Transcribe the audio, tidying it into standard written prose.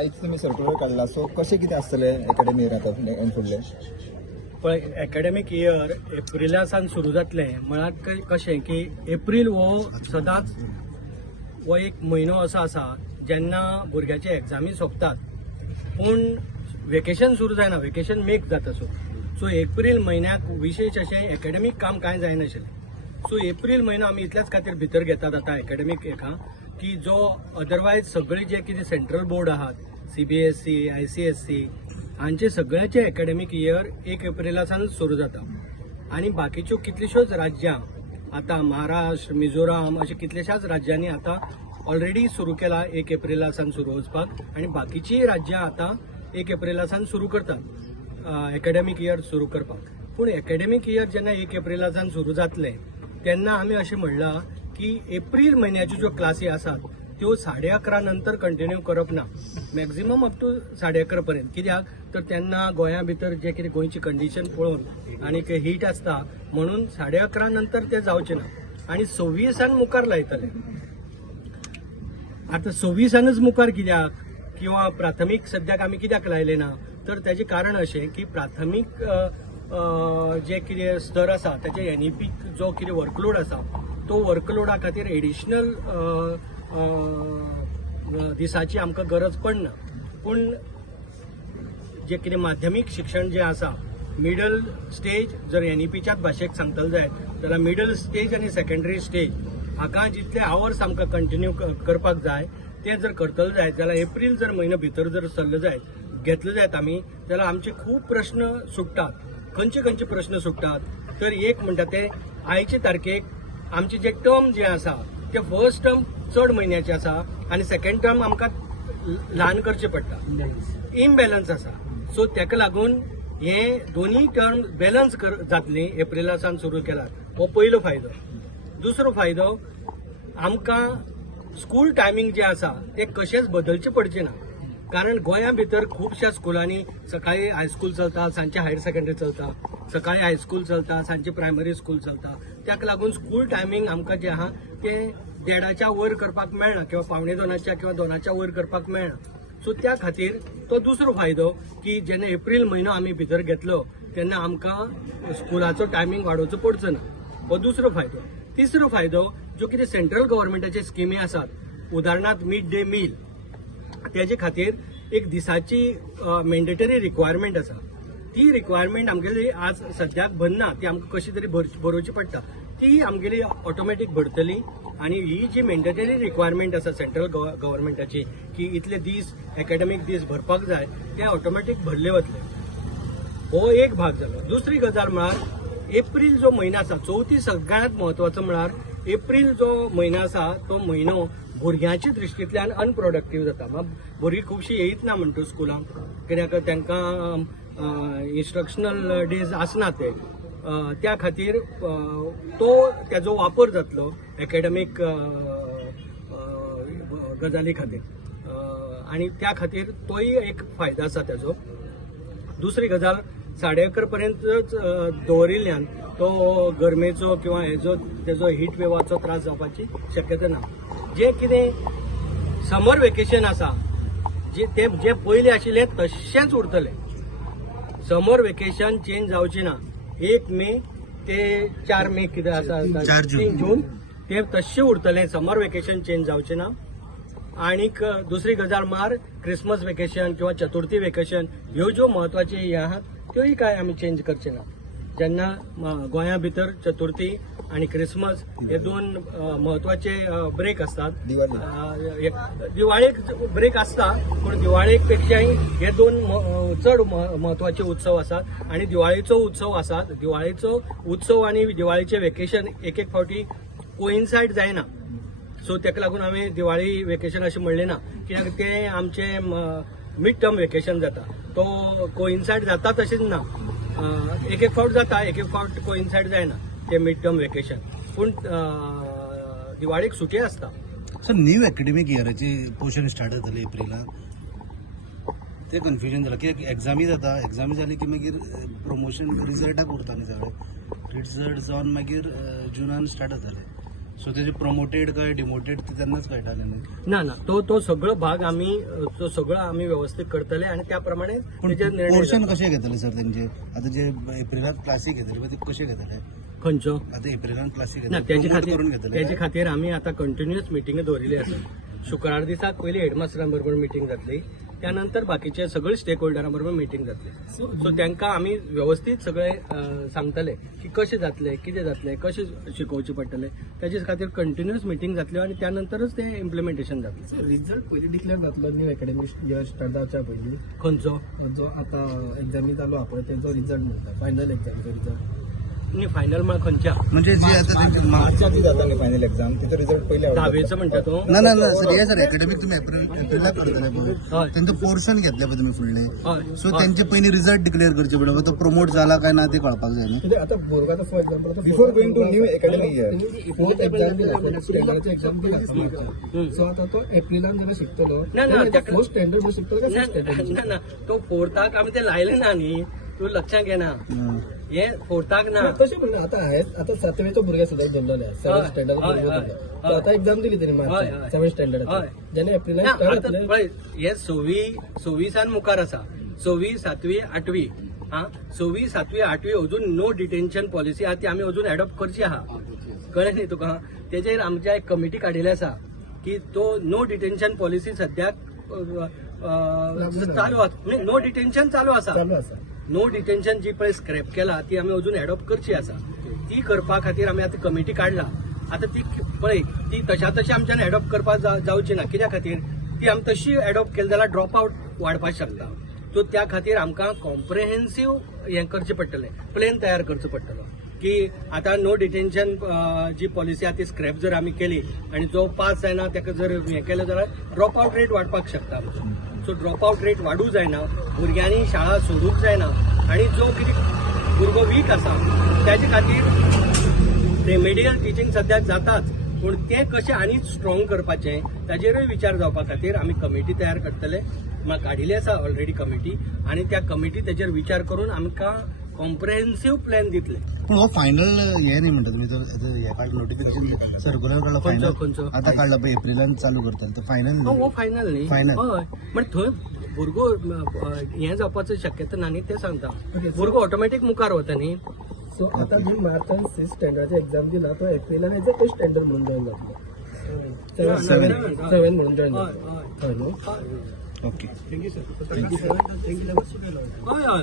आयज तुमी सर्क्युलर काडला सो कशें कितें आसतलें एकाडेमी आतां फुडलें पळय एकाडेमीक इयर एप्रिला सावन सुरू जातलें म्हळ्यार कशें की एप्रील हो सदांच हो एक म्हयनो असो आसा जेन्ना भुरग्याचे एग्जामी सोंपतात पूण वेकेशन सुरू जायना, वेकेशन मेक जाता सो एप्रील म्हयन्याक विशेश अशें एकाडेमीक काम कांय जायनाशिल्लें. सो एप्रील म्हयनो आमी इतल्याच खातीर भितर घेतात आतां एकाडेमीक हेका की जो अदरवायज सगळे जे कितें सेंट्रल बोर्ड आहात CBSE, ICSE हांचे सगळ्याचे एकाडेमीक इयर 1 एप्रिला सावन सुरू जाता आनी बाकीच्यो कितल्योश्योच राज्यां आतां महाराष्ट्र, मिझोराम अशे कितल्याशाच राज्यांनी आतां ऑलरेडी सुरू केला 1 एप्रिला सावन सुरू वचपाक आनी बाकीचीं राज्यां आतां 1 एप्रिला सावन सुरू करतात एकाडेमीक इयर सुरू करपाक. पूण एकाडेमीक इयर जेन्ना 1 एप्रिला सावन सुरू जातलें तेन्ना आमी अशें म्हणलां की एप्रील म्हयन्याच्यो ज्यो क्लासी आसात त्यो 11:30 नंतर कंटिन्यू करप ना, मॅक्झिमम अप टू 11:30 पर्यंत. कित्याक तर तेन्ना गोंया भितर जे कितें गोंयची कंडिशन पळोवन आनी हीट आसता म्हणून 11:30 नंतर ते जावचे ना आनी 26 मुखार लायतले. आतां 26 मुखार कित्याक किंवा प्राथमीक सद्याक आमी कित्याक लायले ना तर तेजें कारण अशें की प्राथमीक जे कितें स्तर आसा त्याचे NEP जो कितें वर्कलोड आसा तो वर्कलोडा खातीर एडिशनल दिसाची आमकां गरज पडना. पूण जे कितें माध्यमीक शिक्षण जें आसा मिडल स्टेज जर NEPच्याच भाशेक सांगतले जाय जाल्यार मिडल स्टेज आनी सेकंडरी स्टेज हाका जितले आवर्स आमकां कंटिन्यू करपाक जाय ते जर करतले जायत जाल्यार एप्रील जर म्हयनो भितर जर सरले जायत घेतले जायत आमी जाल्यार आमचे खूब प्रश्न सुट्टात. खंयचे प्रश्न सुट्टात तर एक म्हणटा ते आयचे तारखेक आमचे जे टर्म जे आसा ते फर्स्ट टर्म चड म्हयन्याचे आसा आनी सेकंड टर्म आमकां ल्हान करचे पडटा, इम्बॅलन्स आसा. सो तेका लागून हे दोनी टर्म बॅलन्स जातली एप्रिला सावन सुरू केल्यार हो पयलो फायदो. दुसरो फायदो आमकां स्कूल टायमींग जे आसा ते कशेंच बदलचे पडचे ना, कारण गोंया भितर खुबश्या स्कुलांनी सकाळी हायस्कूल चलता, सांजचे हायर सेकंडरी चलता, सकाळी हायस्कूल चलता, सांजचे प्रायमरी स्कूल चलता. त्याका लागून स्कूल टायमींग आमकां जे आहा ते 1:30च्या वयर करपाक मेळना किंवा 1:45 किंवा 2च्या वयर करपाक मेळना. सो त्या खातीर तो दुसरो फायदो की जेन्ना एप्रील म्हयनो आमी भितर घेतलो तेन्ना आमकां स्कुलाचो टायमींग वाडोवचो पडचो ना, हो दुसरो फायदो. तिसरो फायदो ज्यो कितें सेंट्रल गव्हर्मेंटाचे स्किमी आसात उदाहरणार्थ मिड डे मील तेजे खातीर एक दिसाची मॅन्डेटरी रिक्वायरमेंट आसा. ती रिक्वायरमेंट आमगेली आज सद्याक भरना, ती आमकां कशी तरी भरोवची पडटा, ती आमगेली ऑटोमॅटीक भरतली आनी ही जी मॅन्डेटरी रिक्वायरमेंट आसा सेंट्रल गव्हर्मेंटाची की इतले दीस एकाडेमीक दीस भरपाक जाय ते ऑटोमॅटीक भरले वतले. हो एक भाग जालो. दुसरी गजाल म्हळ्यार एप्रील जो म्हयनो आसा चवथी सगळ्यांत म्हत्वाचो म्हळ्यार एप्रील जो म्हयनो आसा तो म्हयनो भुरग्यांच्या दृश्टींतल्यान अनप्रोडक्टीव जाता. भुरगीं खुबशीं येयत ना म्हणटा स्कुलांक कित्याक तांकां इन्स्ट्रक्शनल डेज आसना ते त्या खातीर तो तेजो वापर जातलो एकाडेमीक गजाली खातीर आनी त्या खातीर तोय एक फायदो आसा तेजो. दुसरी गजाल 11:30 पर्यंतच दवरिल्ल्यान तो गरमेचो किंवा हेजो तेजो हीट वेवाचो त्रास जावपाची शक्यता ना. जे कितें समर वेकेशन आसा जे पयलीं आशिल्ले तशेंच उरतले. समर वेकेशन चेंज जावचें ना. 1 मे ते 4 मे कितें आसा 3 जून ते तशें उरतले. समर वेकेशन चेंज जावचें ना. आनीक दुसरी गजाल म्हळ्यार क्रिसमस वेकेशन किंवा चतुर्थी वेकेशन ह्यो ज्यो म्हत्वाच्यो हे आहात त्योय काय आमी चेंज करचे ना. जेन्ना गोंया भितर चतुर्थी आनी क्रिसमस हे दोन म्हत्वाचे ब्रेक असतात. दिवाळेक ब्रेक आसता पूण दिवाळेक पेक्षाय हे दोन चड म्हत्वाचे उत्सव आसात आनी दिवाळेचो उत्सव आसा. दिवाळेचो उत्सव आनी दिवाळेचे वेकेशन एक फावटी कोइन्सायड जायना. सो तेका लागून हांवें दिवाळी वेकेशन अशें म्हणलें ना कित्याक तें आमचें मिड टर्म वेकेशन जाता. तो कोइन्सायड जाता तशेंच ना. एक फावट जाता, एक फावट कोइन्सायड जायना ते मिड टर्म वेकेशन. पूण दिवाळेक सुटी आसता. सर न्यू एकाडेमीक इयराची पोर्शन स्टार्ट जातले एप्रिला ते कन्फ्युजन जालां कित्याक एग्जामी जाता, एग्जामी जाली की मागीर प्रमोशन रिजल्टाक उरता न्ही सगळे. रिजल्ट जावन मागीर जुनान स्टार्ट जातले. सो त्याचे प्रमोटेड काय डिमोटेड ते त्यांनाच कळटाले न्ही. ना तो सगळो भाग आम्ही तो सगळं आम्ही व्यवस्थित करतले आणि त्याप्रमाणे पण त्याचे निर्णय पोर्शन जातले. कशे घेतले सर त्यांचे आता जे एप्रिलात क्लासीक घेतले पण ते कशे घेतले खंयचो आता एप्रिलात क्लासीक ना घेतले करून घेतले त्याच्या खातीर आम्ही आता कंटिन्युअस मिटिंग दवरिल्ली आसा. शुक्रार दिसाक पयली हेडमास्टरां बरोबर मिटींग जातली, त्यानंतर बाकीचे सगळे स्टेक होल्डरां बरोबर मिटींग जातली. सो तांकां आमी व्यवस्थीत सगळे सांगतले की कशें जातले, कितें जातलें, कशें शिकोवचें पडटलें, ताचे खातीर कंटिन्युअस मिटींग जातल्यो आनी त्यानंतरच तें इम्प्लिमेंटेशन जातलें. रिझल्ट पयलीं डिक्लेअर जातलो न्यू अकॅडमिक इयर स्टार्ट जावच्या पयलीं खंयचो जो आतां एग्जामी चालू आहा पळय तेजो रिझल्ट म्हणटा फायनल एग्जामचो रिझल्ट. न्ही फायनल म्हळ्यार खंयच्या म्हणजे जे आता त्यांचे मार्चच्या ती जाता न्ही फायनल एक्झाम तिथं रिझल्ट पहिले आवडता. धावेचो म्हणटा तो. ना ना ना सर हे सर अकॅडमिक तुम्ही एप्रिलात करतले पळय हय. त्यांचं पोर्शन घेतले पळय तुम्ही फुडले हय. सो त्यांचे पयलीं रिझल्ट डिक्लेअर करचे पडले तो प्रमोट झाला काय ना ते कळपाक जाय न्ही. म्हणजे आतां भुरगो for example before going to new academic year fourth exam दिला स्टँडर्डची एक्झाम दिला सो आतां तो एप्रिलान जेन्ना शिकतलो ना, फर्स्ट स्टँडर्ड मध्ये शिकतलो काय फिफ्थ स्टँडर्ड ना तो फोर्थाक आमी ते लायले ना न्ही, तूं लक्षात घेना. हे फोर्थाक ना. तशें म्हणना आतां आतां 7वेचो भुरगे सुद्धा धरलेले सेव्हन हय, स्टँडर्ड हय, भुरगे हय, धरले हय. आतां एक्झाम दिली तेणी हय, मार्च हय. 7 स्टँडर्ड हय. जेन्ना एप्रिलान ना, स्टार्ट आता जातले पळय हे 6वी मुखार आसा. 6वी, 7वी, 8वी 6वी, 7वी, 8वी अजून नो डिटेन्शन पॉलिसी आहा ती आमी अजून एडॉप्ट करची आहा. कळ्ळें न्ही तुका. तेजेर आमच्या एक कमिटी काडिल्ली आसा की तो नो डिटेन्शन पॉलिसी सद्याक चालू आसा. नो डिटेन्शन चालू आसा. चालू आसा. नो डिटेन्शन जी पळय स्क्रॅप केला ती आमी अजून एडॉप्ट करची आसा. ती करपा खातीर आमी आतां कमिटी काडला. आतां ती पळय ती तशा तशी आमच्यान एडॉप्ट करपाक जावची ना. कित्या खातीर ती आमी तशी एडॉप्ट केली जाल्यार ड्रॉप आउट वाडपाक शकता. सो त्या खातीर आमकां कॉम्प्रिहेन्सीव हें करचें पडटलें, प्लेन तयार करचो पडटलो की आतां नो डिटेन्शन जी पॉलिसी आहा ती स्क्रॅप जर आमी केली आनी जो पास जायना ताका जर हें केलें जाल्यार ड्रॉप आउट रेट वाडपाक शकता आमचो. सो ड्रॉप आउट रेट वाडूंक जायना, भुरग्यांनी शाळा सोडूंक जायना आनी जो कितें भुरगो वीक आसा त्याचे खातीर रेमेडियल टिचींग सद्याक जाताच, पूण तें कशें आनी स्ट्रॉंग करपाचें ताजेरूय विचार जावपा खातीर आमी कमिटी तयार करतले. म्हाका काडिल्ली आसा ऑलरेडी कमिटी आनी त्या कमिटी तेजेर विचार करून आमकां कॉम्प्रिहेन्सीव प्लॅन दितले. पण हो फायनल हे नाही म्हणता तुम्ही तर हे काढलं नोटिफिकेशन सर्क्युलर काढलं फायनल खंयचो? आता काढलं पण एप्रिलान चालू करतात तर फायनल हो फायनल न्ही. Final. हय पण थंय भुरगो हें जावपाचो शक्यता ना न्ही तें सांगता. भुरगो ऑटोमॅटीक मुखार वता न्ही. सो आतां जी मार्चान 6 स्टँडर्डची एक्झाम दिला तो एप्रिलान एज अ स्टँडर्ड म्हणून जॉईन जातलो. 7 म्हणून जॉईन जातलो. हय न्हू. Okay thank you sir. हय हय.